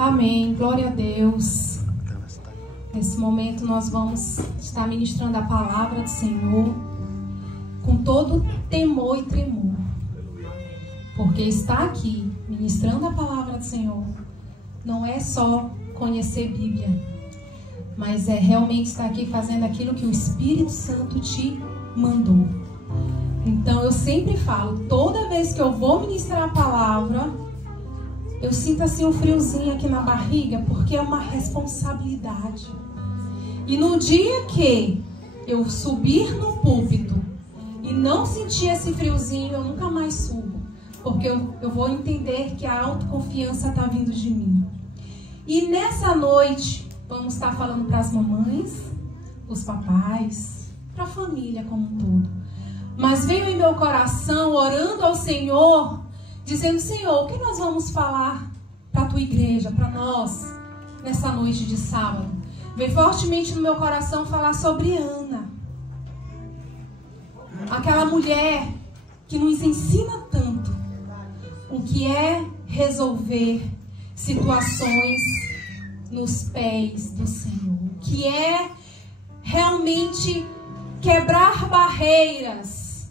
Amém, glória a Deus. Nesse momento nós vamos estar ministrando a palavra do Senhor com todo temor e tremor, porque estar aqui ministrando a palavra do Senhor não é só conhecer Bíblia, mas é realmente estar aqui fazendo aquilo que o Espírito Santo te mandou. Então eu sempre falo, toda vez que eu vou ministrar a palavra, eu sinto assim um friozinho aqui na barriga, porque é uma responsabilidade. E no dia que eu subir no púlpito e não sentir esse friozinho, eu nunca mais subo, porque eu vou entender que a autoconfiança está vindo de mim. E nessa noite vamos estar falando para as mamães, os papais, para a família como um todo. Mas veio em meu coração, orando ao Senhor, dizendo: Senhor, o que nós vamos falar para a tua igreja, para nós, nessa noite de sábado? Veio fortemente no meu coração falar sobre Ana. Aquela mulher que nos ensina tanto o que é resolver situações nos pés do Senhor. Que é realmente quebrar barreiras,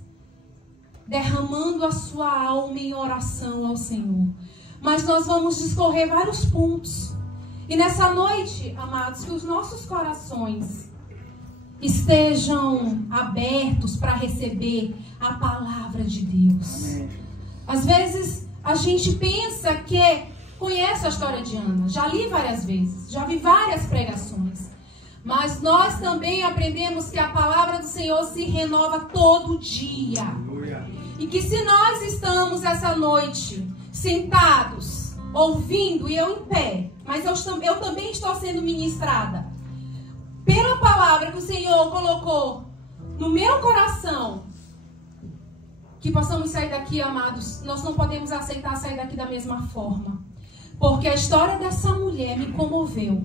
derramando a sua alma em oração ao Senhor. Mas nós vamos discorrer vários pontos. E nessa noite, amados, que os nossos corações estejam abertos para receber a palavra de Deus. Às vezes a gente pensa que conhece a história de Ana. Já li várias vezes, já vi várias pregações. Mas nós também aprendemos que a palavra do Senhor se renova todo dia. E que se nós estamos essa noite sentados, ouvindo, e eu em pé, mas eu também estou sendo ministrada pela palavra que o Senhor colocou no meu coração, que possamos sair daqui, amados. Nós não podemos aceitar sair daqui da mesma forma, porque a história dessa mulher me comoveu.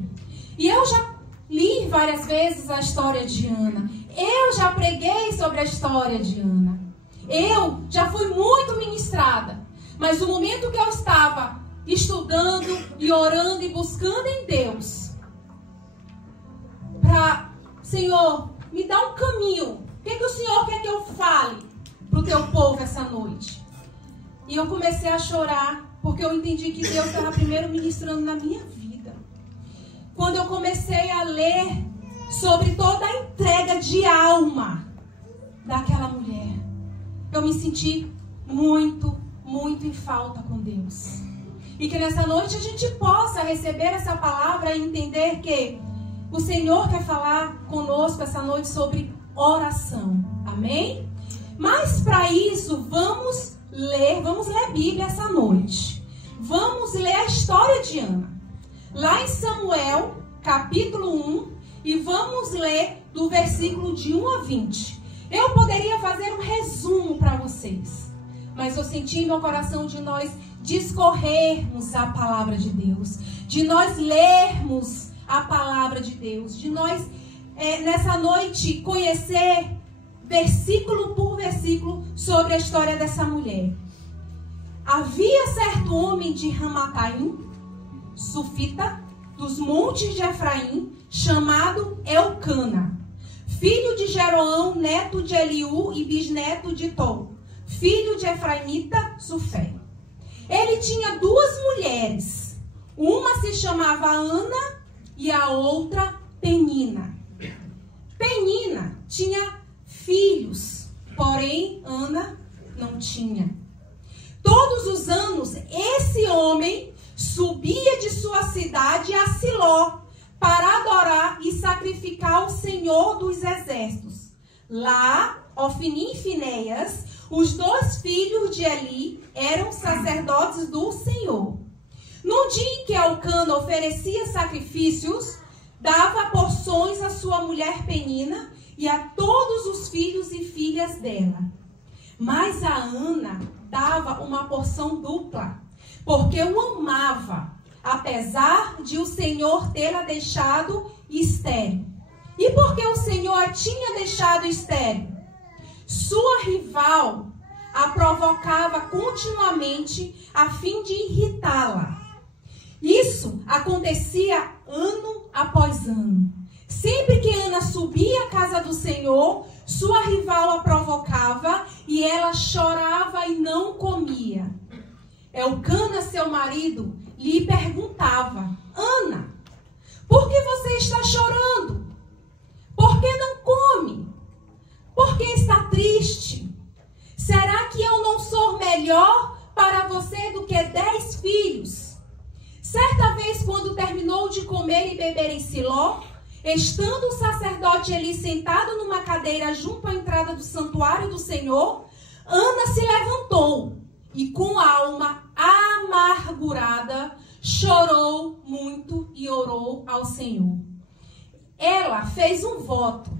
E eu já li várias vezes a história de Ana. Eu já preguei sobre a história de Ana. Eu já fui muito ministrada. Mas o momento que eu estava estudando e orando e buscando em Deus, para, Senhor, me dá um caminho. O que o Senhor quer que eu fale para o teu povo essa noite? E eu comecei a chorar, porque eu entendi que Deus estava primeiro ministrando na minha vida. Quando eu comecei a ler sobre toda a entrega de alma daquela mulher, eu me senti muito em falta com Deus. E que nessa noite a gente possa receber essa palavra e entender que o Senhor quer falar conosco essa noite sobre oração. Amém? Mas para isso, vamos ler Bíblia essa noite. Vamos ler a história de Ana. Lá em Samuel, capítulo 1, e vamos ler do versículo de 1 a 20. Eu poderia fazer um resumo para vocês, mas eu senti em meu coração de nós discorrermos a palavra de Deus, de nós lermos a palavra de Deus, de nós, nessa noite, conhecer versículo por versículo sobre a história dessa mulher. Havia certo homem de Ramataim, sufita, dos montes de Efraim, chamado Elcana, filho de Jeroão, neto de Eliú e bisneto de Tom, filho de Efraimita, Sufé. Ele tinha duas mulheres. Uma se chamava Ana e a outra Penina. Penina tinha filhos, porém Ana não tinha. Todos os anos, esse homem subia de sua cidade a Siló para adorar e sacrificar ao Senhor dos Exércitos. Lá, Ofni e Finéias, os dois filhos de Eli, eram sacerdotes do Senhor. No dia em que Elcana oferecia sacrifícios, dava porções à sua mulher Penina e a todos os filhos e filhas dela. Mas a Ana dava uma porção dupla, porque o amava, apesar de o Senhor tê-la deixado estéril. E porque o Senhor a tinha deixado estéril? Sua rival a provocava continuamente a fim de irritá-la. Isso isso acontecia ano após ano. Sempre que Ana subia à casa do Senhor, sua rival a provocava e ela chorava e não comia. Elcana, seu marido, lhe perguntava: Ana, por que você está chorando? Por que não come? Por que está triste? Será que eu não sou melhor para você do que 10 filhos? Certa vez, quando terminou de comer e beber em Siló, estando o sacerdote Eli sentado numa cadeira junto à entrada do santuário do Senhor, Ana se levantou e com a alma amargurada chorou muito e orou ao Senhor. Ela fez um voto: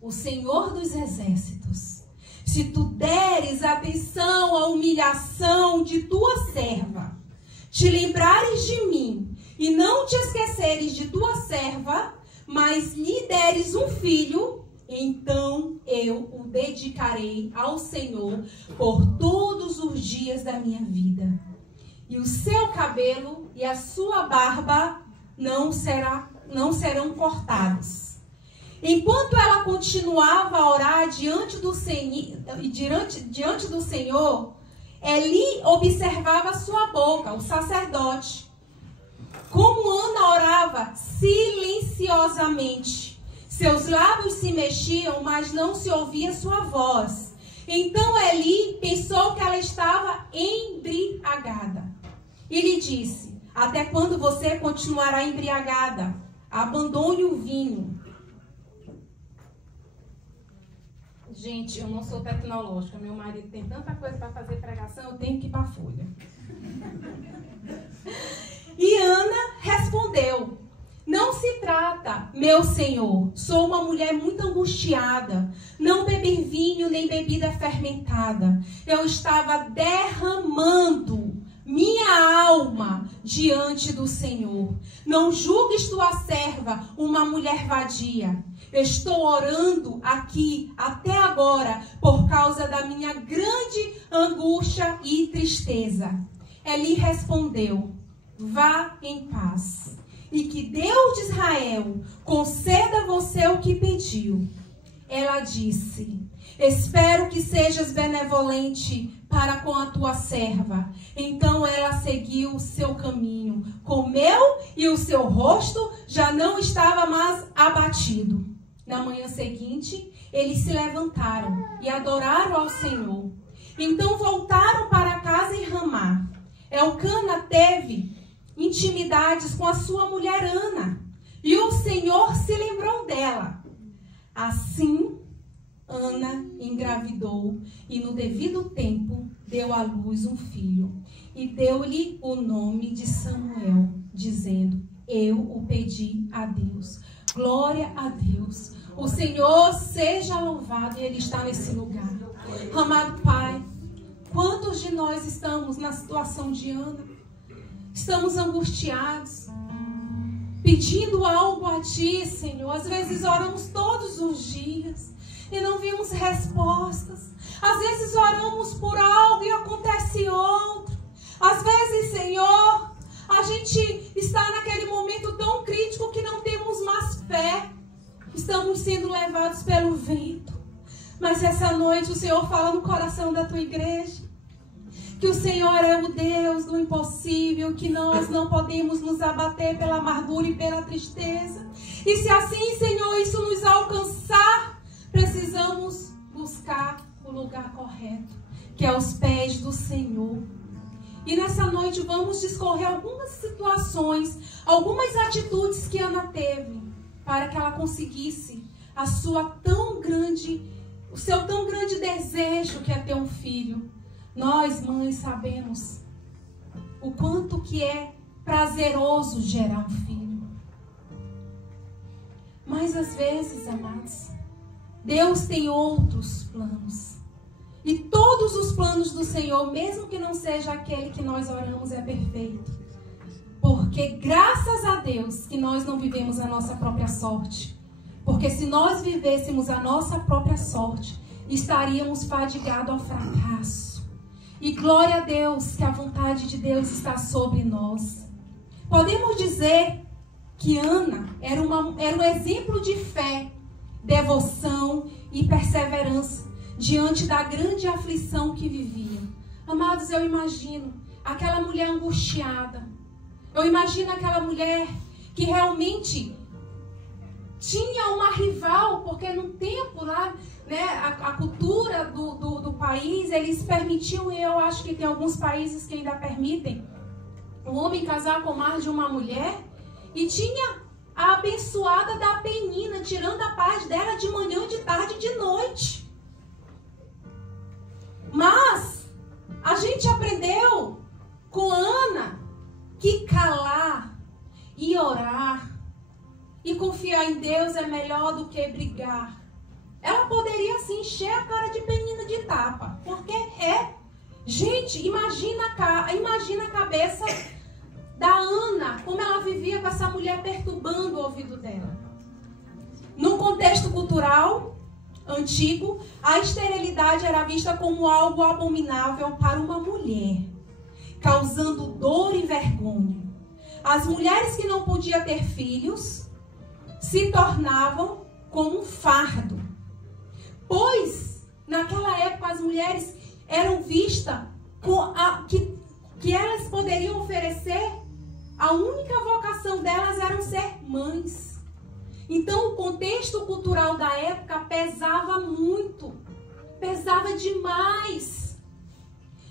o Senhor dos Exércitos, se tu deres atenção à humilhação de tua serva, te lembrares de mim e não te esqueceres de tua serva, mas lhe deres um filho, então eu o dedicarei ao Senhor por todos os dias da minha vida. E o seu cabelo e a sua barba não serão cortados. Enquanto ela continuava a orar diante do Senhor, Eli observava sua boca, o sacerdote. Como Ana orava silenciosamente. Seus lábios se mexiam, mas não se ouvia sua voz. Então Eli pensou que ela estava embriagada. E lhe disse: até quando você continuará embriagada? Abandone o vinho. Gente, eu não sou tecnológica. Meu marido tem tanta coisa para fazer pregação, eu tenho que ir para a folha. E Ana respondeu: não se trata, meu senhor. Sou uma mulher muito angustiada. Não bebi vinho nem bebida fermentada. Eu estava derramando minha alma diante do Senhor. Não julgues tua serva uma mulher vadia. Estou orando aqui até agora por causa da minha grande angústia e tristeza. Eli respondeu: vá em paz, e que Deus de Israel conceda a você o que pediu. Ela disse: espero que sejas benevolente para com a tua serva. Então ela seguiu o seu caminho, comeu e o seu rosto já não estava mais abatido. Na manhã seguinte, eles se levantaram e adoraram ao Senhor. Então voltaram para casa em Ramá. Elcana teve intimidades com a sua mulher Ana, e o Senhor se lembrou dela. Assim, Ana engravidou e no devido tempo deu à luz um filho. E deu-lhe o nome de Samuel, dizendo: eu o pedi a Deus. Glória a Deus. O Senhor seja louvado, e Ele está nesse lugar. Amado Pai, quantos de nós estamos na situação de Ana? Estamos angustiados, pedindo algo a Ti, Senhor. Às vezes oramos todos os dias e não vimos respostas. Às vezes oramos por algo e acontece outro. Às vezes, Senhor, a gente está naquele momento tão crítico que não temos mais fé. Estamos sendo levados pelo vento. Mas essa noite o Senhor fala no coração da Tua igreja que o Senhor é o Deus do impossível, que nós não podemos nos abater pela amargura e pela tristeza. E se assim, Senhor, isso nos alcançar, precisamos buscar o lugar correto, que é aos pés do Senhor. E nessa noite vamos discorrer algumas situações, algumas atitudes que Ana teve para que ela conseguisse o seu tão grande desejo, que é ter um filho. Nós, mães, sabemos o quanto que é prazeroso gerar um filho. Mas às vezes, amados, Deus tem outros planos. E todos os planos do Senhor, mesmo que não seja aquele que nós oramos, é perfeito. Porque graças a Deus que nós não vivemos a nossa própria sorte. Porque se nós vivêssemos a nossa própria sorte, estaríamos fadigados ao fracasso. E glória a Deus que a vontade de Deus está sobre nós. Podemos dizer que Ana era um exemplo de fé, devoção e perseverança diante da grande aflição que vivia. Amados, eu imagino aquela mulher angustiada. Eu imagino aquela mulher que realmente tinha uma rival, porque no tempo lá, né, a cultura do país, eles permitiam, e eu acho que tem alguns países que ainda permitem, o homem casar com mais de uma mulher, e tinha a abençoada da Penina, tirando a paz dela de manhã, de tarde e de noite. Mas a gente aprendeu com Ana que calar e orar e confiar em Deus é melhor do que brigar. Ela poderia sim encher a cara de Penina de tapa, porque gente, imagina a cabeça da Ana, como ela vivia com essa mulher perturbando o ouvido dela. Num contexto cultural antigo, a esterilidade era vista como algo abominável para uma mulher, causando dor e vergonha. As mulheres que não podiam ter filhos se tornavam como um fardo, pois naquela época as mulheres eram vistas que elas poderiam oferecer, a única vocação delas era ser mães. Então o contexto cultural da época pesava muito, pesava demais.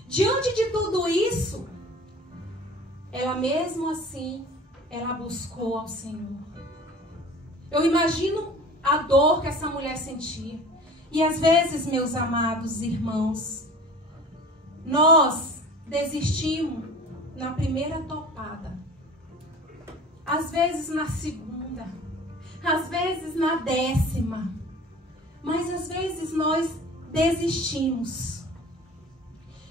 Diante de tudo isso, ela mesmo assim, ela buscou ao Senhor. Eu imagino a dor que essa mulher sentia. E às vezes, meus amados irmãos, nós desistimos na primeira topada. Às vezes na segunda. Às vezes na 10ª. Mas às vezes nós desistimos.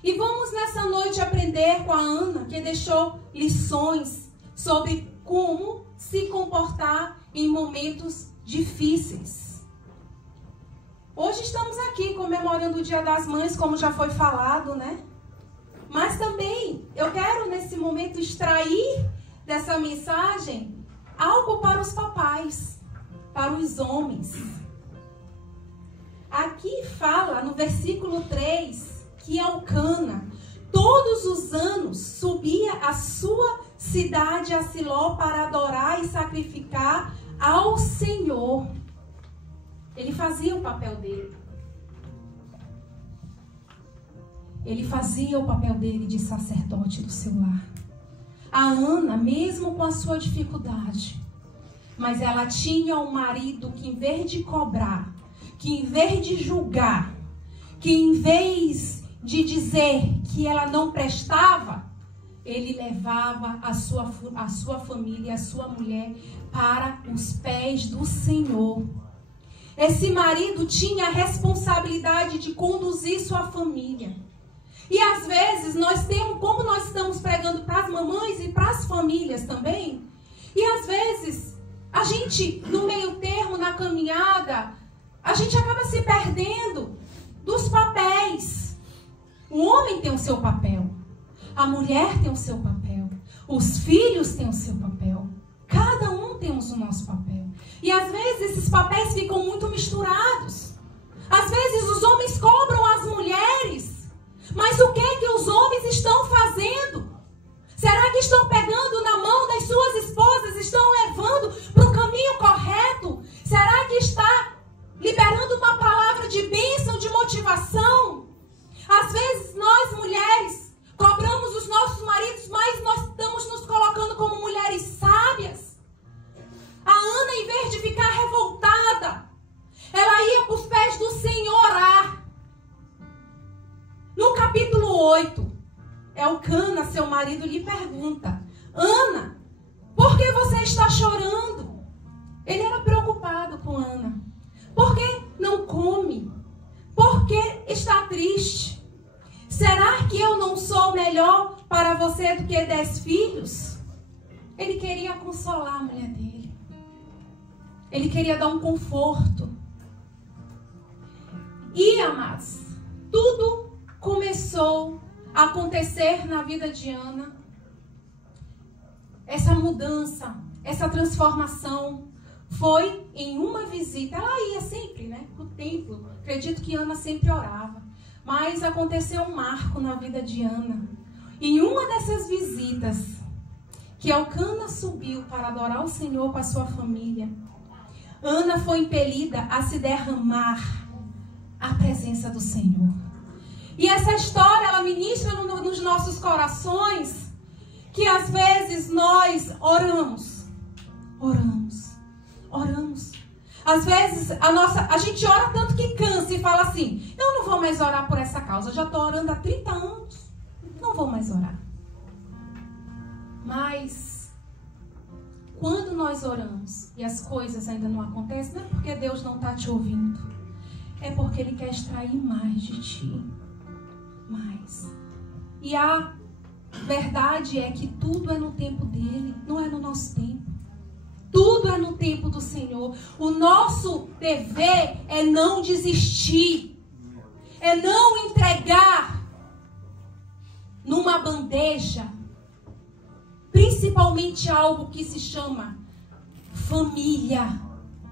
E vamos nessa noite aprender com a Ana, que deixou lições sobre como se comportar em momentos difíceis. Hoje estamos aqui comemorando o Dia das Mães, como já foi falado, né? Mas também eu quero nesse momento extrair dessa mensagem algo para os papais, para os homens. Aqui fala no versículo 3 que Elcana todos os anos subia à sua cidade a Siló para adorar e sacrificar ao Senhor. Ele fazia o papel dele. Ele fazia o papel dele de sacerdote do seu lar. A Ana, mesmo com a sua dificuldade, mas ela tinha um marido que, em vez de cobrar, que em vez de julgar, que em vez de dizer que ela não prestava, ele levava a sua família, a sua mulher para os pés do Senhor. Esse marido tinha a responsabilidade de conduzir sua família. E às vezes nós temos, como nós estamos pregando para as mamães e para as famílias também, e às vezes a gente, no meio termo, na caminhada, a gente acaba se perdendo dos papéis. O homem tem o seu papel, a mulher tem o seu papel, os filhos têm o seu papel, cada um tem o nosso papel. E às vezes esses papéis ficam muito misturados. Às vezes os homens cobram as mulheres. Mas o que é que os homens estão fazendo? Será que estão pegando na mão das suas esposas? Estão levando para o caminho correto? Será que está liberando uma palavra de bênção, de motivação? Às vezes nós, mulheres, cobramos os nossos maridos, mas nós estamos nos colocando como mulheres sábias. A Ana, em vez de ficar revoltada, ela ia para os pés do Senhor orar. No capítulo 8, Elcana, seu marido, lhe pergunta: Ana, por que você está chorando? Ele era preocupado com Ana. Por que não come? Por que está triste? Será que eu não sou melhor para você do que 10 filhos? Ele queria consolar a mulher dele. Ele queria dar um conforto. E, amados, tudo começou a acontecer na vida de Ana essa mudança, essa transformação foi em uma visita. Ela ia sempre, né, para o templo. Acredito que Ana sempre orava. Mas aconteceu um marco na vida de Ana. Em uma dessas visitas, que Elcana subiu para adorar o Senhor com a sua família, Ana foi impelida a se derramar à presença do Senhor. E essa história, ela ministra nos nossos corações, que às vezes nós oramos. Às vezes a gente ora tanto que cansa e fala assim: eu não vou mais orar por essa causa, eu já estou orando há 30 anos, não vou mais orar. Mas quando nós oramos e as coisas ainda não acontecem, não é porque Deus não está te ouvindo, é porque Ele quer extrair mais de ti. Mais. E a verdade é que tudo é no tempo dele, não é no nosso tempo. Tudo é no tempo do Senhor. O nosso dever é não desistir, é não entregar numa bandeja, principalmente algo que se chama família,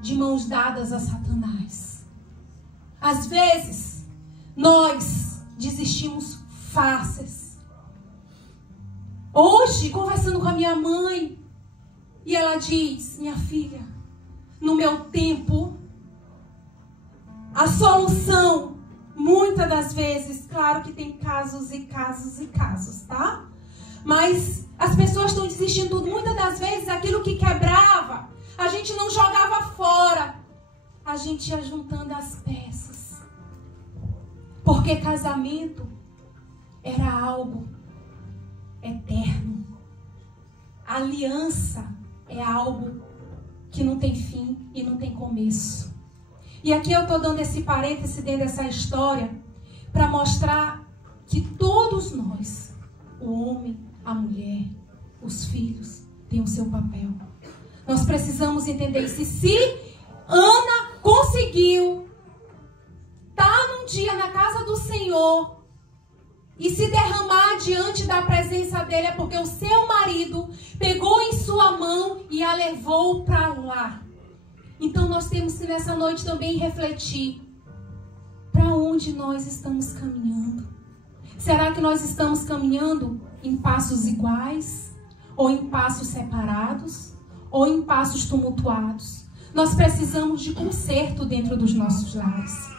de mãos dadas a Satanás. Às vezes, nós desistimos fáceis. Hoje, conversando com a minha mãe, e ela diz: minha filha, no meu tempo, a solução, muitas das vezes, claro que tem casos e casos e casos, tá? Mas as pessoas estão desistindo muitas das vezes, aquilo que quebrava, a gente não jogava fora, a gente ia juntando as peças. Porque casamento era algo eterno. Aliança é algo que não tem fim e não tem começo. E aqui eu estou dando esse parêntese dentro dessa história para mostrar que todos nós, o homem, a mulher, os filhos, têm o seu papel. Nós precisamos entender isso. E se Ana conseguiu estar num dia na casa do Senhor e se derramar diante da presença dele, é porque o seu marido pegou em sua mão e a levou para lá. Então nós temos que nessa noite também refletir para onde nós estamos caminhando. Será que nós estamos caminhando em passos iguais? Ou em passos separados? Ou em passos tumultuados? Nós precisamos de conserto dentro dos nossos lares.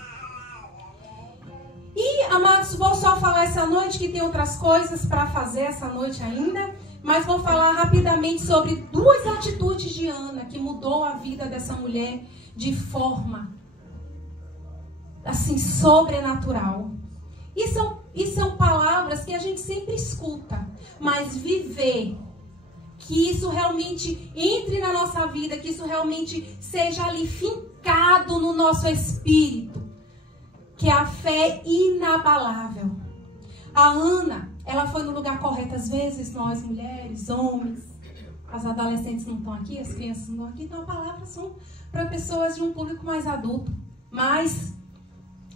E, amados, vou só falar essa noite, que tem outras coisas para fazer essa noite ainda, mas vou falar rapidamente sobre duas atitudes de Ana que mudou a vida dessa mulher de forma, assim, sobrenatural. E são palavras que a gente sempre escuta, mas viver, que isso realmente entre na nossa vida, que isso realmente seja ali fincado no nosso espírito, que é a fé inabalável. A Ana, ela foi no lugar correto. Às vezes nós, mulheres, homens, as adolescentes não estão aqui, as crianças não estão aqui, então a palavra são para pessoas de um público mais adulto. Mas,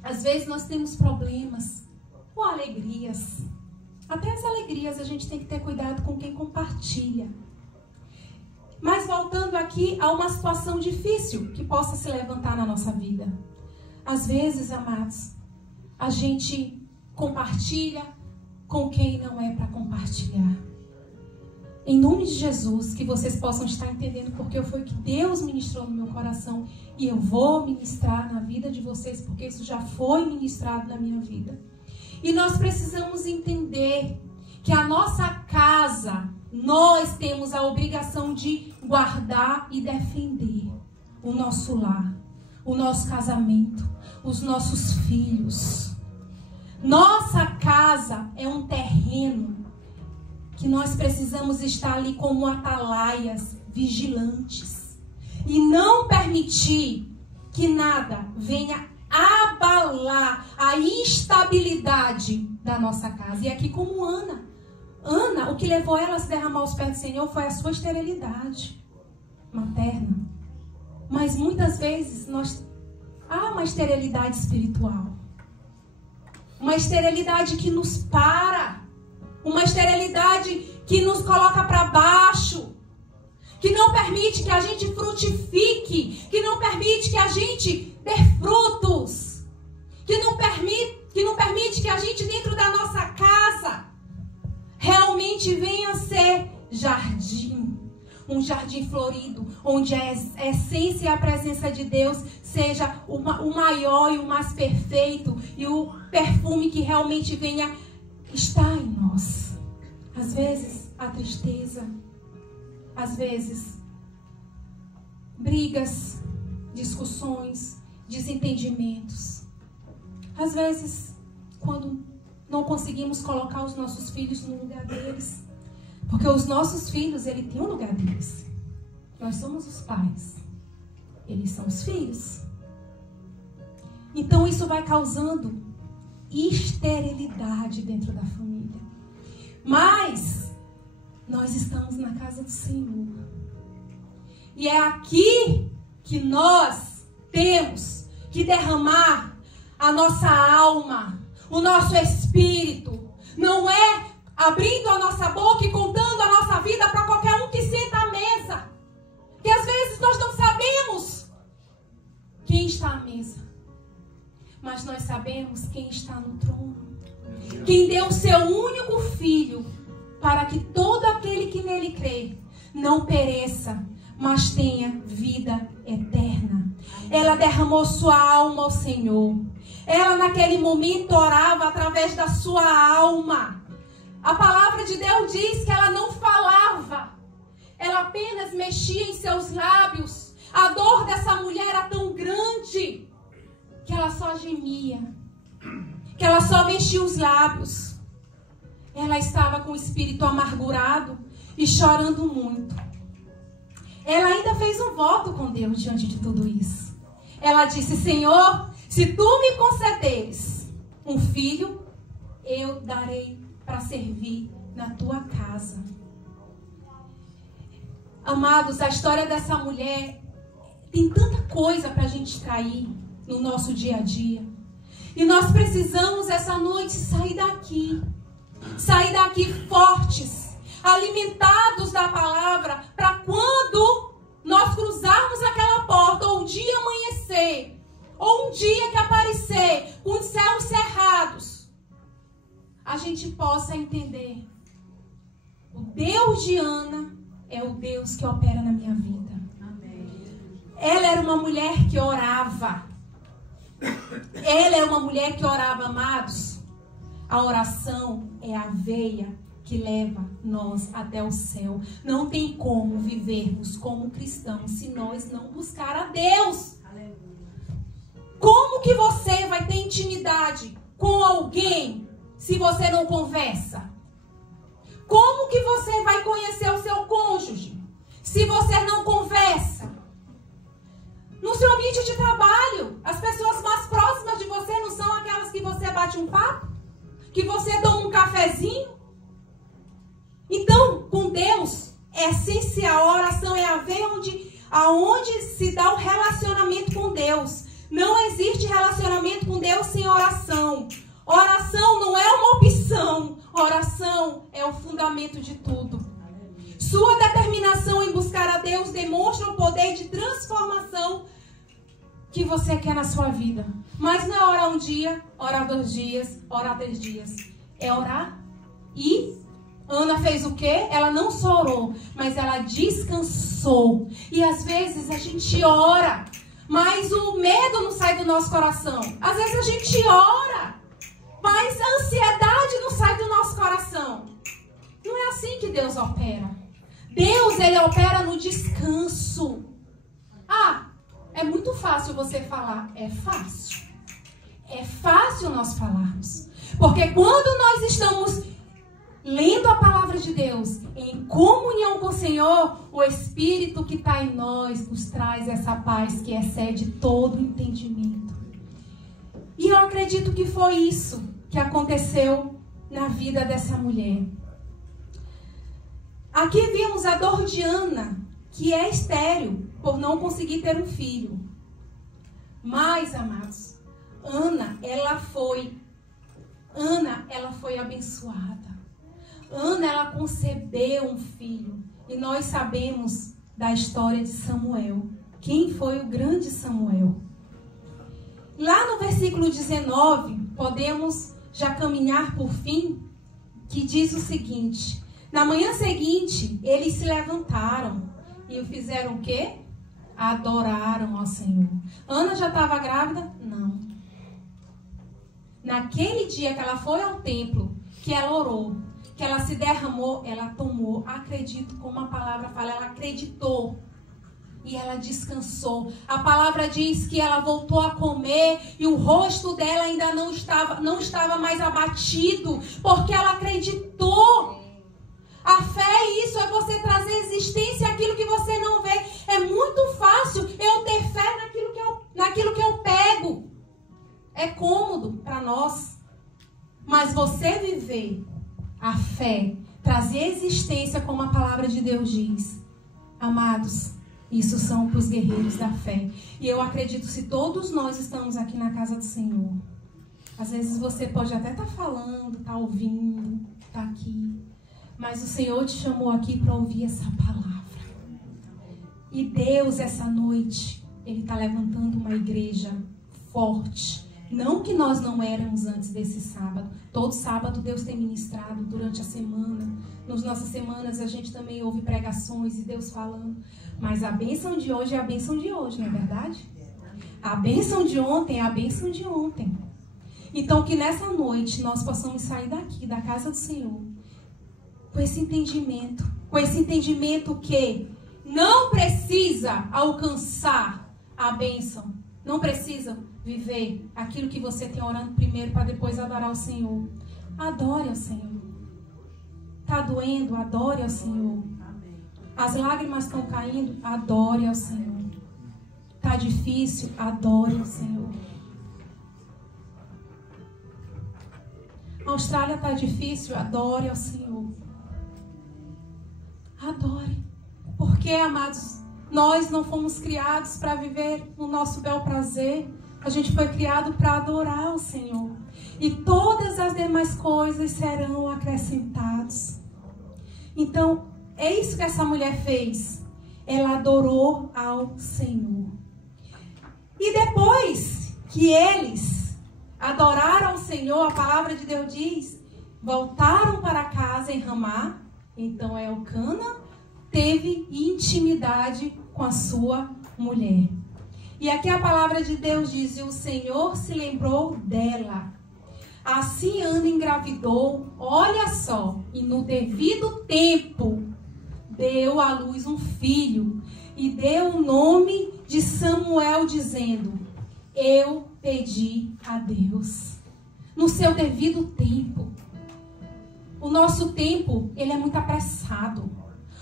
às vezes nós temos problemas ou alegrias. Até as alegrias a gente tem que ter cuidado com quem compartilha. Mas voltando aqui a uma situação difícil que possa se levantar na nossa vida. Às vezes, amados, a gente compartilha com quem não é para compartilhar. Em nome de Jesus, que vocês possam estar entendendo porque foi que Deus ministrou no meu coração e eu vou ministrar na vida de vocês, porque isso já foi ministrado na minha vida. E nós precisamos entender que a nossa casa, nós temos a obrigação de guardar e defender o nosso lar, o nosso casamento, os nossos filhos. Nossa casa é um terreno que nós precisamos estar ali como atalaias, vigilantes, e não permitir que nada venha abalar a instabilidade da nossa casa. E aqui como Ana, o que levou ela a se derramar aos pés do Senhor foi a sua esterilidade materna. Mas muitas vezes há uma esterilidade espiritual. Uma esterilidade que nos para. Uma esterilidade que nos coloca para baixo, que não permite que a gente frutifique, que não permite que a gente dê frutos, que não permite que a gente dentro da nossa casa realmente venha ser jardim, um jardim florido, onde a essência e a presença de Deus seja o maior e o mais perfeito, e o perfume que realmente venha estar em nós. Às vezes, a tristeza, às vezes, brigas, discussões, desentendimentos. Às vezes, quando não conseguimos colocar os nossos filhos no lugar deles. Porque os nossos filhos, ele tem um lugar deles. Nós somos os pais. Eles são os filhos. Então isso vai causando esterilidade dentro da família. Mas nós estamos na casa do Senhor. E é aqui que nós temos que derramar a nossa alma, o nosso espírito. Não é abrindo a nossa boca e contando a nossa vida para qualquer um que senta à mesa. Que às vezes nós não sabemos quem está à mesa. Mas nós sabemos quem está no trono. Quem deu o seu único filho para que todo aquele que nele crê não pereça, mas tenha vida eterna. Ela derramou sua alma ao Senhor. Ela naquele momento orava através da sua alma. A palavra de Deus diz que ela não falava. Ela apenas mexia em seus lábios. A dor dessa mulher era tão grande que ela só gemia. Que ela só mexia os lábios. Ela estava com o espírito amargurado e chorando muito. Ela ainda fez um voto com Deus diante de tudo isso. Ela disse: Senhor, se tu me concederes um filho, eu darei para servir na tua casa. Amados, a história dessa mulher tem tanta coisa para a gente extrair no nosso dia a dia. E nós precisamos essa noite sair daqui fortes, alimentados da palavra, para quando nós cruzarmos aquela porta, ou um dia amanhecer, ou um dia que aparecer, com os céus cerrados, a gente possa entender: o Deus de Ana é o Deus que opera na minha vida. Amém. Ela era uma mulher que orava. Ela é uma mulher que orava, amados. A oração é a veia que leva nós até o céu. Não tem como vivermos como cristãos se nós não buscar a Deus. Aleluia. Como que você vai ter intimidade com alguém se você não conversa? Como que você vai conhecer o seu cônjuge se você não conversa? No seu ambiente de trabalho, as pessoas mais próximas de você não são aquelas que você bate um papo? Que você toma um cafezinho? Então, com Deus, é essencial. A oração é a ver aonde se dá um relacionamento com Deus. Não existe relacionamento com Deus sem oração. Oração não é uma opção. Oração é o fundamento de tudo. Sua determinação em buscar a Deus demonstra o poder de transformação que você quer na sua vida. Mas não é orar um dia, orar 2 dias, orar 3 dias. É orar. E Ana fez o quê? Ela não só orou, mas ela descansou. E às vezes a gente ora, mas o medo não sai do nosso coração. Às vezes a gente ora, mas a ansiedade não sai do nosso coração. Não é assim que Deus opera. Deus, ele opera no descanso. É muito fácil você falar. É fácil. É fácil nós falarmos. Porque quando nós estamos lendo a palavra de Deus, em comunhão com o Senhor, o Espírito que está em nós nos traz essa paz que excede todo o entendimento. E eu acredito que foi isso que aconteceu na vida dessa mulher. Aqui vimos a dor de Ana, que é estéril, por não conseguir ter um filho. Mas, amados, Ana, ela foi abençoada. Ana, ela concebeu um filho. E nós sabemos da história de Samuel. Quem foi o grande Samuel? Lá no versículo 19, podemos já caminhar por fim, que diz o seguinte: na manhã seguinte, eles se levantaram e fizeram o quê? Adoraram ao Senhor. Ana já estava grávida? Não. Naquele dia que ela foi ao templo, que ela orou, que ela se derramou, ela tomou, acredito como a palavra fala, ela acreditou. E ela descansou. A palavra diz que ela voltou a comer e o rosto dela ainda não estava mais abatido, porque ela acreditou. A fé é isso, é você trazer existência àquilo que você não vê. É muito fácil eu ter fé naquilo que eu pego. É cômodo para nós. Mas você viver a fé, trazer existência como a palavra de Deus diz. Amados, isso são para os guerreiros da fé. E eu acredito, se todos nós estamos aqui na casa do Senhor, às vezes você pode até estar falando, estar ouvindo, estar aqui, mas o Senhor te chamou aqui para ouvir essa palavra. E Deus, essa noite, Ele está levantando uma igreja forte. Não que nós não éramos antes desse sábado. Todo sábado Deus tem ministrado durante a semana. Nas nossas semanas a gente também ouve pregações e Deus falando. Mas a bênção de hoje é a bênção de hoje, não é verdade? A bênção de ontem é a bênção de ontem. Então que nessa noite nós possamos sair daqui, da casa do Senhor, com esse entendimento. Com esse entendimento que não precisa alcançar a bênção. Não precisa viver aquilo que você tem orando primeiro para depois adorar o Senhor. Adore ao Senhor. Está doendo? Adore ao Senhor. As lágrimas estão caindo? Adore ao Senhor. Está difícil? Adore ao Senhor. A Austrália está difícil? Adore ao Senhor. Adore. Porque, amados, nós não fomos criados para viver no nosso bel prazer. A gente foi criado para adorar o Senhor. E todas as demais coisas serão acrescentadas. Então, é isso que essa mulher fez. Ela adorou ao Senhor. E depois que eles adoraram ao Senhor, a palavra de Deus diz, voltaram para casa em Ramá. Então, Elcana teve intimidade com a sua mulher. E aqui a palavra de Deus diz, e o Senhor se lembrou dela. Assim Ana engravidou, olha só, e no devido tempo deu à luz um filho, e deu o nome de Samuel, dizendo, eu pedi a Deus. No seu devido tempo. O nosso tempo, ele é muito apressado.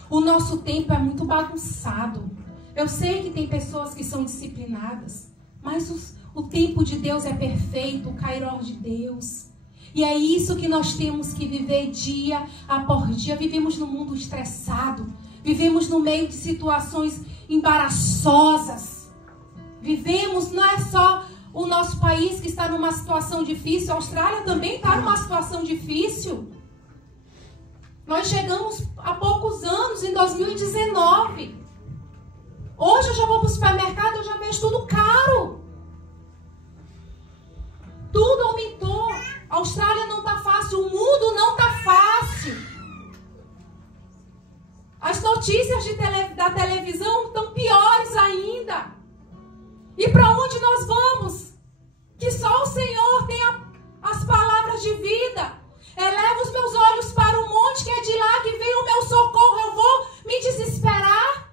O nosso tempo é muito bagunçado. Eu sei que tem pessoas que são disciplinadas, mas o tempo de Deus é perfeito, o Kairos de Deus. E é isso que nós temos que viver dia após dia. Vivemos num mundo estressado, vivemos no meio de situações embaraçosas. Vivemos, não é só o nosso país que está numa situação difícil, a Austrália também está numa situação difícil. Nós chegamos há poucos anos, em 2019. Hoje eu já vou para o supermercado e eu já vejo tudo caro. Tudo aumentou. A Austrália não está fácil, o mundo não está fácil. As notícias da televisão estão piores ainda. E para onde nós vamos? Que só o Senhor tem as palavras de vida. Eleva os meus olhos para o monte, que é de lá que vem o meu socorro. Eu vou me desesperar?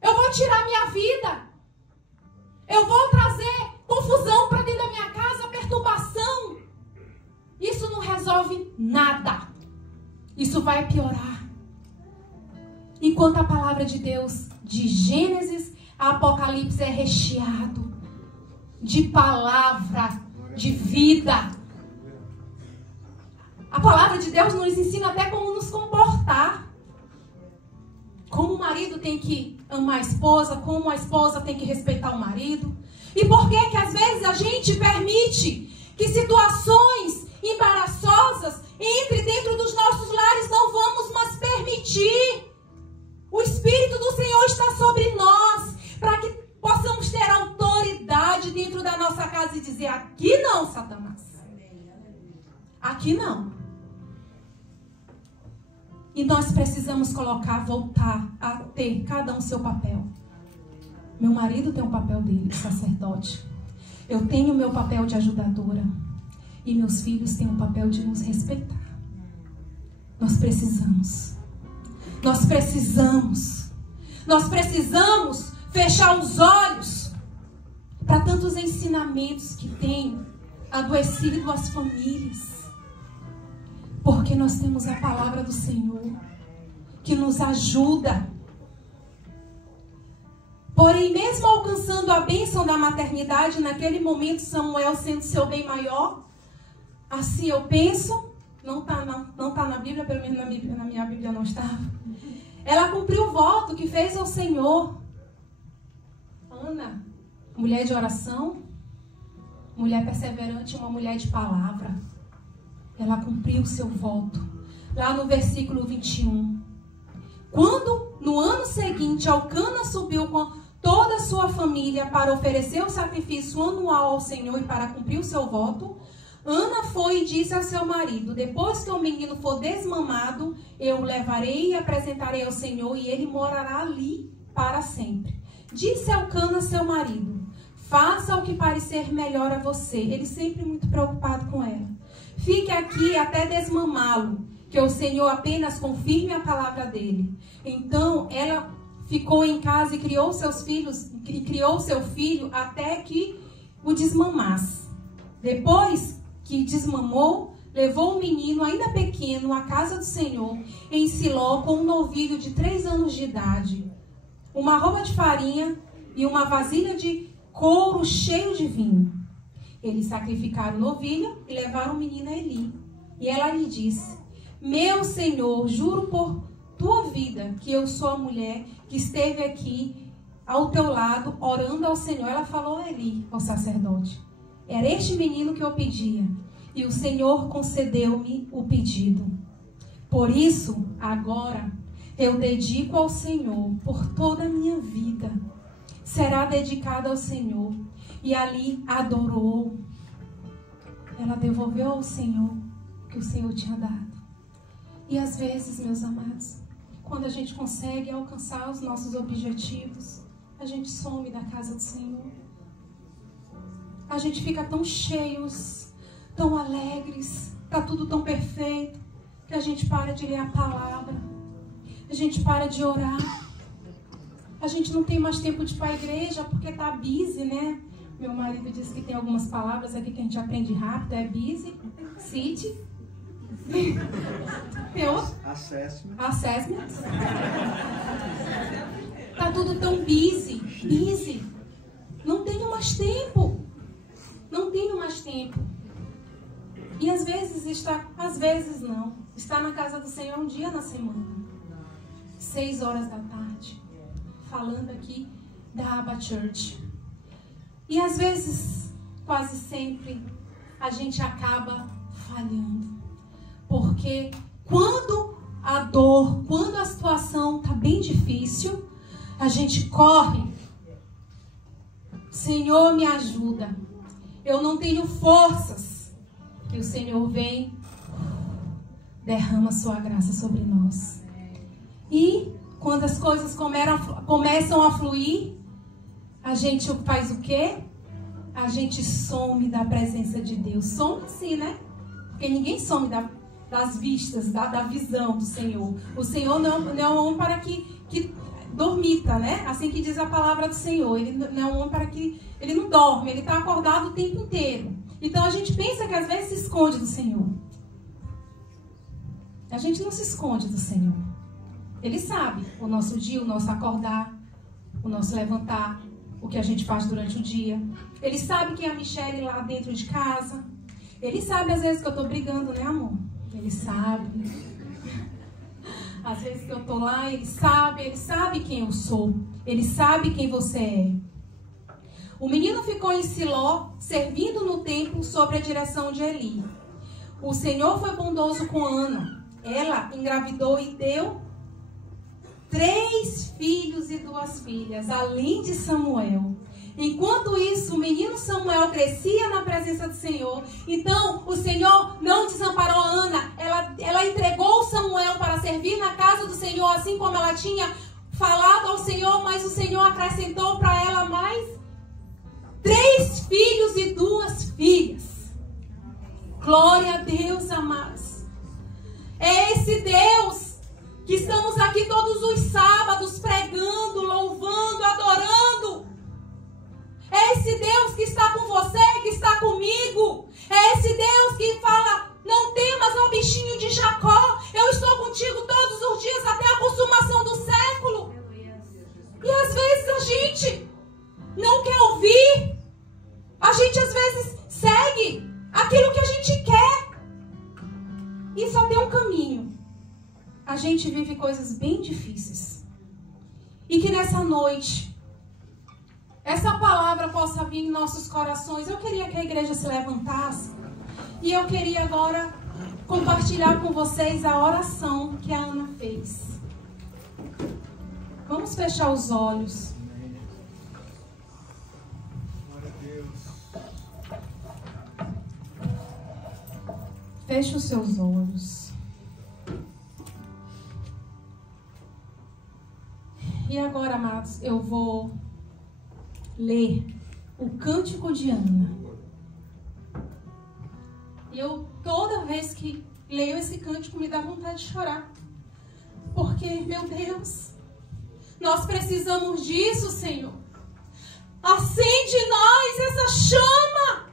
Eu vou tirar minha vida? Eu vou trazer confusão para dentro da minha casa, perturbação? Isso não resolve nada. Isso vai piorar. Enquanto a palavra de Deus, de Gênesis a Apocalipse, é recheado de palavra, de vida. A palavra de Deus nos ensina até como nos comportar. Como o marido tem que amar a esposa, como a esposa tem que respeitar o marido. E por que que às vezes a gente permite que situações embaraçosas entrem dentro dos nossos lares vestir. O Espírito do Senhor está sobre nós, para que possamos ter autoridade dentro da nossa casa e dizer: aqui não, Satanás. Aqui não. E nós precisamos voltar a ter cada um seu papel. Meu marido tem um papel dele, de sacerdote. Eu tenho o meu papel de ajudadora. E meus filhos têm um papel de nos respeitar. Nós precisamos. Nós precisamos fechar os olhos para tantos ensinamentos que têm adoecido as famílias. Porque nós temos a palavra do Senhor que nos ajuda. Porém, mesmo alcançando a bênção da maternidade, naquele momento Samuel sendo seu bem maior, assim eu penso, não tá na Bíblia, pelo menos na minha Bíblia não estava. Ela cumpriu o voto que fez ao Senhor. Ana, mulher de oração, mulher perseverante, uma mulher de palavra. Ela cumpriu o seu voto. Lá no versículo 21. Quando, no ano seguinte, Elcana subiu com toda a sua família para oferecer o sacrifício anual ao Senhor e para cumprir o seu voto, Ana foi e disse ao seu marido: depois que o menino for desmamado, eu o levarei e apresentarei ao Senhor, e ele morará ali para sempre. Disse Elcana, seu marido: faça o que parecer melhor a você. Ele sempre muito preocupado com ela. Fique aqui até desmamá-lo, que o Senhor apenas confirme a palavra dele. Então ela ficou em casa e criou seus filhos, e criou seu filho até que o desmamasse. Depois que desmamou, levou o menino ainda pequeno à casa do Senhor em Siló com um novilho de 3 anos de idade, uma roupa de farinha e uma vasilha de couro cheio de vinho. Eles sacrificaram o novilho e levaram o menino a Eli. E ela lhe disse: meu Senhor, juro por tua vida que eu sou a mulher que esteve aqui ao teu lado orando ao Senhor. Ela falou a Eli, ao sacerdote: era este menino que eu pedia, e o Senhor concedeu-me o pedido. Por isso, agora, eu dedico ao Senhor por toda a minha vida. Será dedicada ao Senhor. E ali adorou. Ela devolveu ao Senhor o que o Senhor tinha dado. E às vezes, meus amados, quando a gente consegue alcançar os nossos objetivos, a gente some da casa do Senhor. A gente fica tão cheios, tão alegres, tá tudo tão perfeito, que a gente para de ler a palavra, a gente para de orar, a gente não tem mais tempo de ir para a igreja porque tá busy, né? Meu marido disse que tem algumas palavras aqui que a gente aprende rápido, é busy, city, assessment. Tá tudo tão busy, não tenho mais tempo. Não tenho mais tempo. E às vezes está na casa do Senhor um dia na semana, 6 horas da tarde, falando aqui da Abba Church. E às vezes, quase sempre, a gente acaba falhando. Porque quando a dor, quando a situação está bem difícil, a gente corre. Senhor, me ajuda. Eu não tenho forças. E o Senhor vem, derrama sua graça sobre nós. E quando as coisas começam a fluir, a gente faz o quê? A gente some da presença de Deus. Some assim, né? Porque ninguém some das vistas, da visão do Senhor. O Senhor não é um homem para que dormita, né? Assim que diz a palavra do Senhor. Ele não é um homem para que... Ele não dorme, ele está acordado o tempo inteiro. Então a gente pensa que às vezes se esconde do Senhor. A gente não se esconde do Senhor. Ele sabe o nosso dia, o nosso acordar, o nosso levantar, o que a gente faz durante o dia. Ele sabe que é a Michelle lá dentro de casa. Ele sabe às vezes que eu estou brigando, né, amor? Ele sabe. Às vezes que eu estou lá, ele sabe quem eu sou. Ele sabe quem você é. O menino ficou em Siló, servindo no templo sob a direção de Eli. O Senhor foi bondoso com Ana. Ela engravidou e deu 3 filhos e 2 filhas, além de Samuel. Enquanto isso, o menino Samuel crescia na presença do Senhor. Então, o Senhor não desamparou a Ana. Ela entregou Samuel para servir na casa do Senhor, assim como ela tinha falado ao Senhor, mas o Senhor acrescentou para ela mais 3 filhos e 2 filhas. Glória a Deus, amados. É esse Deus que estamos aqui todos os sábados pregando, louvando, adorando. É esse Deus que está com você, que está comigo. É esse Deus que fala: não temas, ó bichinho de Jacó, eu estou contigo todos os dias até a consumação do século. E às vezes a gente não quer ouvir. A gente às vezes segue aquilo que a gente quer. E só tem um caminho. A gente vive coisas bem difíceis. E que nessa noite essa palavra possa vir em nossos corações. Eu queria que a igreja se levantasse. E eu queria agora compartilhar com vocês a oração que a Ana fez. Vamos fechar os olhos. Glória a Deus. Feche os seus olhos. E agora, amados, eu vou ler o Cântico de Ana. Eu, toda vez que leio esse cântico, me dá vontade de chorar. Porque, meu Deus, nós precisamos disso, Senhor. Acende em nós essa chama.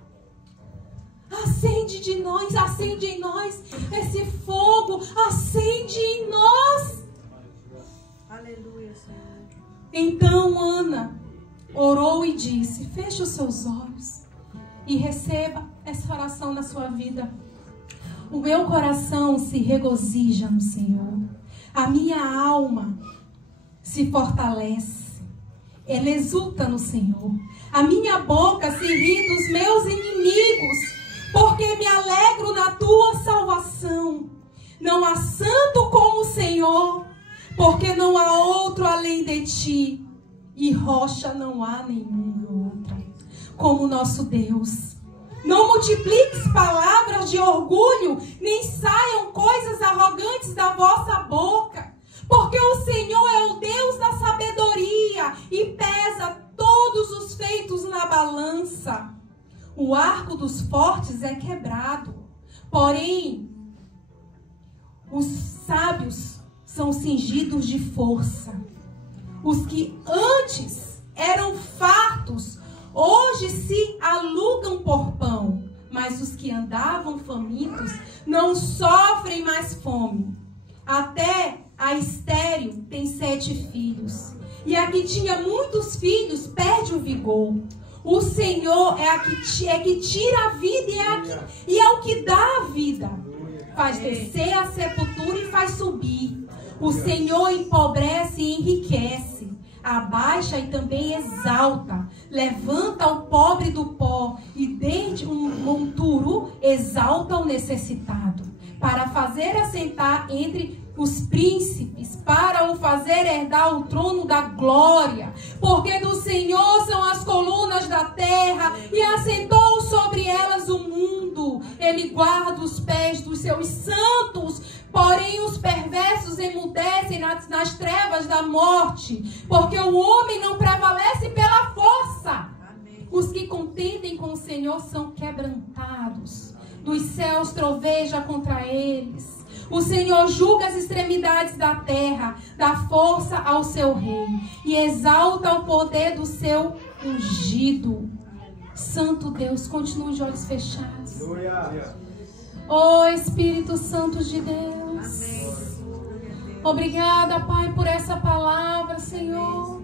Acende de nós, acende em nós esse fogo. Acende em nós. Aleluia, Senhor. Então, Ana orou e disse: feche os seus olhos e receba essa oração na sua vida. O meu coração se regozija no Senhor. A minha alma se fortalece. Ela exulta no Senhor. A minha boca se ri dos meus inimigos, porque me alegro na tua salvação. Não há santo como o Senhor, porque não há outro além de ti. E rocha não há nenhuma outra como nosso Deus. Não multipliques palavras de orgulho, nem saiam coisas arrogantes da vossa boca. Porque o Senhor é o Deus da sabedoria e pesa todos os feitos na balança. O arco dos fortes é quebrado, porém os sábios são cingidos de força. Os que antes eram fartos, hoje se alugam por pão. Mas os que andavam famintos não sofrem mais fome. Até a estéril tem 7 filhos. E a que tinha muitos filhos perde o vigor. O Senhor é que tira a vida e é o que dá a vida. Faz descer a sepultura e faz subir. O Senhor empobrece e enriquece, abaixa e também exalta, levanta o pobre do pó e desde um monturo exalta o necessitado, para fazer assentar entre os príncipes, para o fazer herdar o trono da glória. Porque do Senhor são as colunas da terra e assentou sobre elas o mundo. Ele guarda os pés dos seus santos, porém os perversos emudecem nas trevas da morte. Porque o homem não prevalece pela força. Os que contendem com o Senhor são quebrantados. Dos céus troveja contra eles. O Senhor julga as extremidades da terra, dá força ao seu rei e exalta o poder do seu ungido. Santo Deus, continue de olhos fechados. Oh Espírito Santo de Deus. Obrigada, Pai, por essa palavra, Senhor.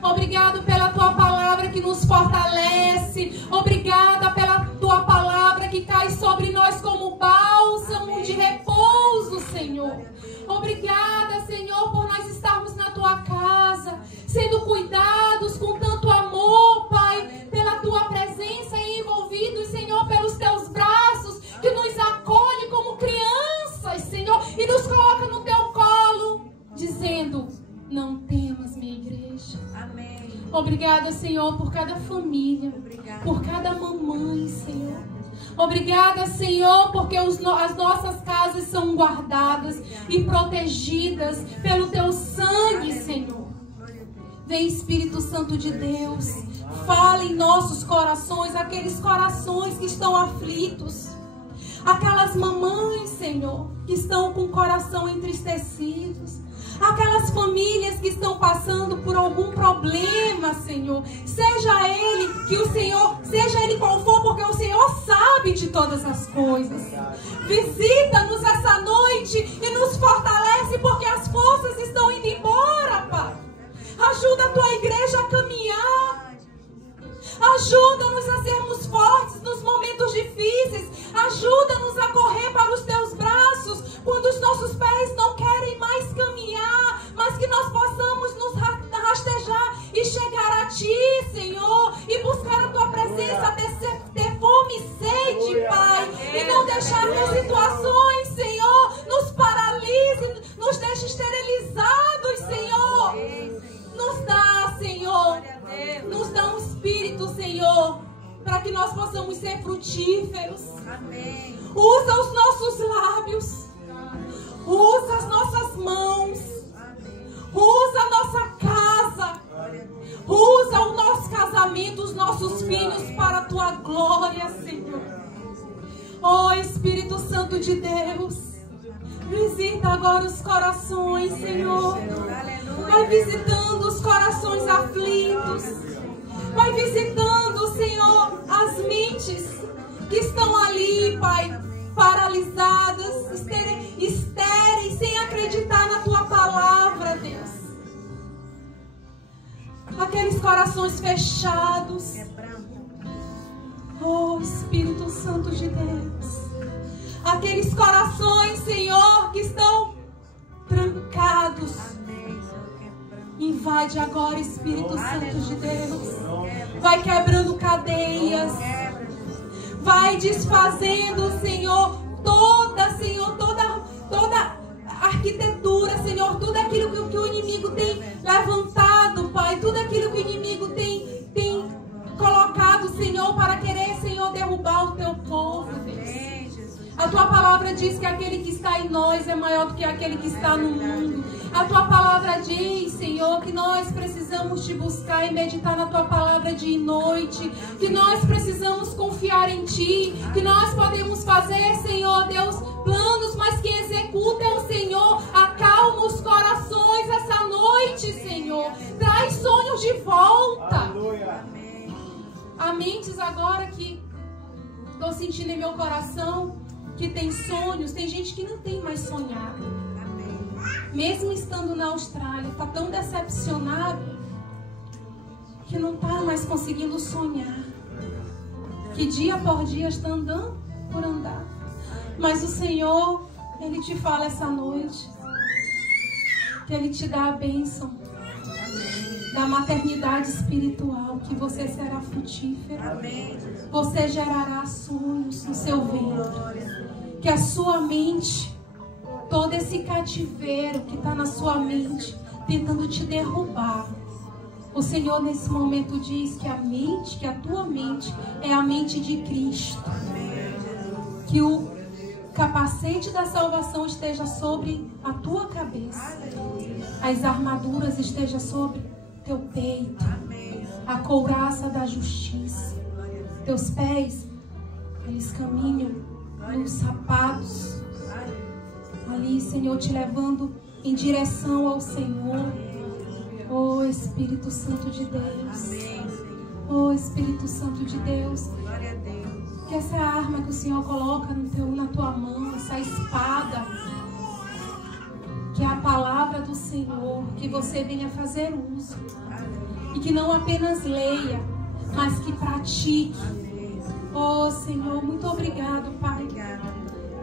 Obrigado pela tua palavra que nos fortalece. Obrigada pela tua palavra que cai sobre nós como bálsamo de repouso, Senhor. Obrigada, Senhor, por nós estarmos na tua casa, sendo cuidados com tanto amor, Pai, pela tua presença e envolvidos, Senhor, pelos teus braços que nos acolhe como crianças, Senhor, e nos coloca no teu colo, dizendo: Obrigada, Senhor, por cada família, por cada mamãe, Senhor. Obrigada, Senhor, porque as nossas casas são guardadas e protegidas pelo Teu sangue, Senhor. Vem, Espírito Santo de Deus, fala em nossos corações, aqueles corações que estão aflitos, aquelas mamães, Senhor, que estão com o coração entristecidos, aquelas famílias que estão passando por algum problema, Senhor, seja ele qual for, porque o Senhor sabe de todas as coisas. Visita-nos essa noite e nos fortalece, porque as forças estão indo embora, Pai. Ajuda a Tua igreja a caminhar. Ajuda-nos a sermos fortes nos momentos difíceis. Ajuda-nos a correr para os Teus braços quando os nossos pés não querem mais caminhar, mas que nós possamos nos rastejar e chegar a Ti, Senhor, e buscar a Tua presença, ter fome e sede, Pai, e não deixar que as situações, Senhor, nos paralisem, nos deixe esterilizados, Senhor. Nos dá, Senhor, nos dá um espírito, Senhor, para que nós possamos ser frutíferos. Amém. Usa os nossos lábios, usa as nossas mãos, usa a nossa casa, usa o nosso casamento, os nossos filhos para a Tua glória, Senhor. Oh, Espírito Santo de Deus, visita agora os corações, Senhor. Vai visitando os corações aflitos. Vai visitando, Senhor, as mentes que estão ali, Pai, paralisadas, estéreis, sem acreditar na Tua palavra, Deus. Aqueles corações fechados. Oh, Espírito Santo de Deus. Aqueles corações, Senhor, que estão trancados. Invade agora, Espírito Santo de Deus. Vai quebrando cadeias. Vai desfazendo, Senhor, toda arquitetura, Senhor, tudo aquilo que o inimigo tem levantado, Pai, tudo aquilo que o inimigo tem colocado, Senhor, para querer, Senhor, derrubar o Teu povo, Deus. A Tua palavra diz que aquele que está em nós é maior do que aquele que está no mundo. A Tua palavra diz, Senhor, que nós precisamos Te buscar e meditar na Tua palavra dia e noite. Que nós precisamos confiar em Ti. Que nós podemos fazer, Senhor Deus, planos, mas que executa é o Senhor. Acalma os corações essa noite, Senhor. Traz sonhos de volta. Há mentes agora que estou sentindo em meu coração que tem sonhos. Tem gente que não tem mais sonhado. Mesmo estando na Austrália, está tão decepcionado que não está mais conseguindo sonhar. Que dia por dia está andando por andar. Mas o Senhor, Ele te fala essa noite que Ele te dá a bênção da maternidade espiritual, que você será frutífera. Você gerará sonhos no seu ventre. Que a sua mente, todo esse cativeiro que está na sua mente, tentando te derrubar, o Senhor nesse momento diz que a tua mente é a mente de Cristo. Que o capacete da salvação esteja sobre a tua cabeça. As armaduras estejam sobre teu peito. A couraça da justiça. Teus pés, eles caminham nos sapatos. Ali, Senhor, te levando em direção ao Senhor. Oh, Espírito Santo de Deus. Oh, Espírito Santo de Deus. Que essa arma que o Senhor coloca na tua mão, essa espada, que é a palavra do Senhor, que você venha fazer uso. E que não apenas leia, mas que pratique. Oh, Senhor, muito obrigado, Pai.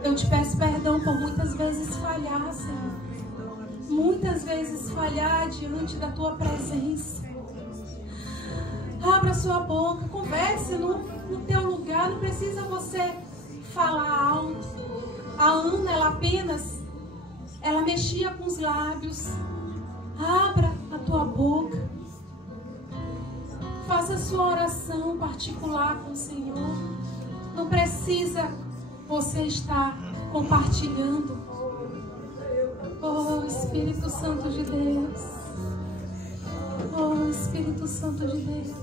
Eu te peço perdão por muitas vezes falhar, Senhor. Muitas vezes falhar diante da Tua presença. Abra sua boca, converse no teu lugar. Não precisa você falar alto. A Ana, ela mexia com os lábios. Abra a tua boca. faça sua oração particular com o Senhor. Não precisa você estar compartilhando. Oh, Espírito Santo de Deus. Oh, Espírito Santo de Deus.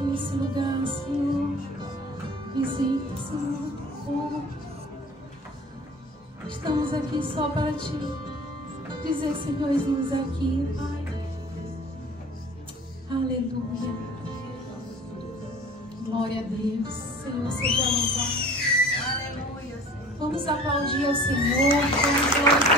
Nesse lugar, Senhor. Visita, Senhor. Oh, estamos aqui só para te dizer, Senhor, estamos aqui, Pai. Aleluia. Glória a Deus. Senhor, seja louvado. Aleluia, Senhor. Vamos aplaudir ao Senhor. Vamos glorificar.